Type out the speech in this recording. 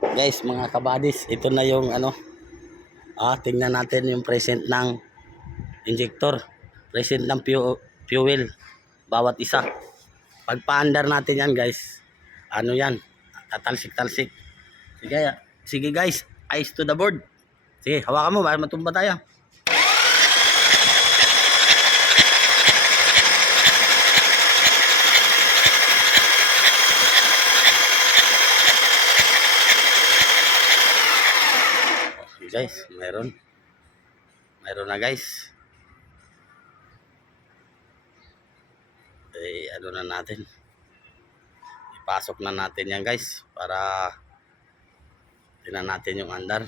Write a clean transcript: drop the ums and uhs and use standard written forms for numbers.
Guys, mga kabadis, ito na yung ano. Tingnan natin yung present ng injector. Present ng fuel. Bawat isa. Pag pa-under natin yan guys, ano yan, tatalsik-talsik. Sige guys, eyes to the board. Sige, hawakan mo, baka matumba tayo. Guys, mayroon na guys. Ano na natin, ipasok na natin yan guys para tingnan natin yung andar.